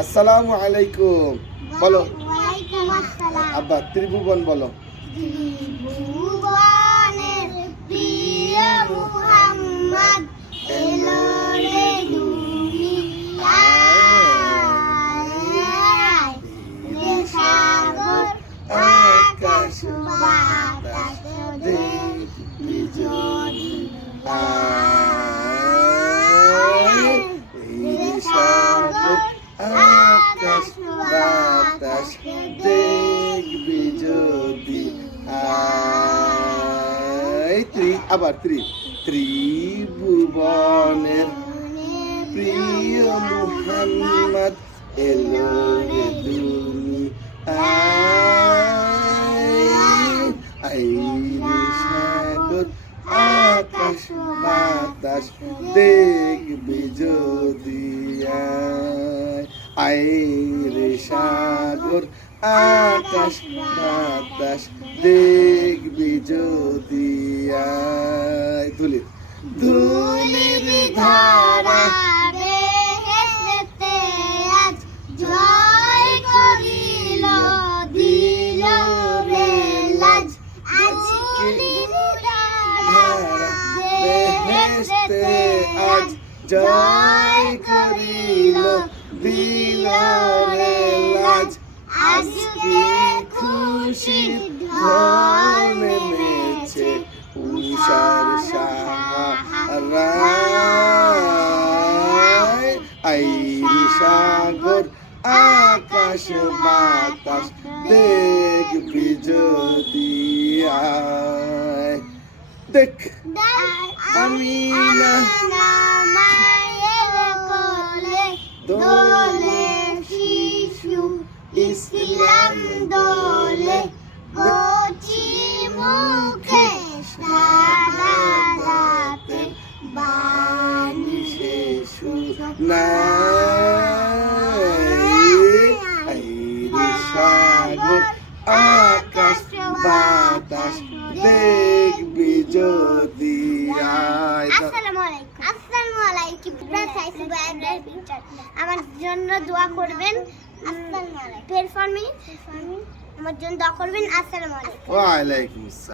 আসসালামু আলাইকুম বলো। ওয়ালাইকুম আসসালাম। আব্বা ত্রিভুবন বলো। ত্রিভুবনের প্রিয় মুহাম্মদ এলো রে দুনিয়ায়। রে সাগর আকাশ বাতাস দেখবি যদি আয়। রে সাগর আকাশ বাতাস দেখবি যদি আবার ত্রিভুবনের প্রিয় মুহাম্মদ এলো রে দুনিয়ায়। আইরে সাগর আকাশ বাতাস দেখবি যদি আইরে সাগর আকাশ বাতাস দেখবি যদি ধুলির ধারা বেহেশতে আজ জয় করিল দিল রে লাজ। ধুলির ধারা বেহেশতে আজ জয় করিল দিল রে লাজ। আজকে খুশির ঢল নেমেছে উষার সাহারায়। আইরি সাগর আকাশ বাতাস দেখবি যদি দেখ আমি না মায়ের কোলে দোলে শিশু ইসলাম দোলে। কচি মুখে সারা রাতে বাণী শিশু নাই। আইরি সাগর আকাশ বাতাস দেখবি যদি আসসালামু আলাইকুম। আমার জন্য দোয়া করবেন। আমার জন্য দোয়া করবেন। আসসালামু আলাইকুম। ওয়ালাইকুম আসসালাম।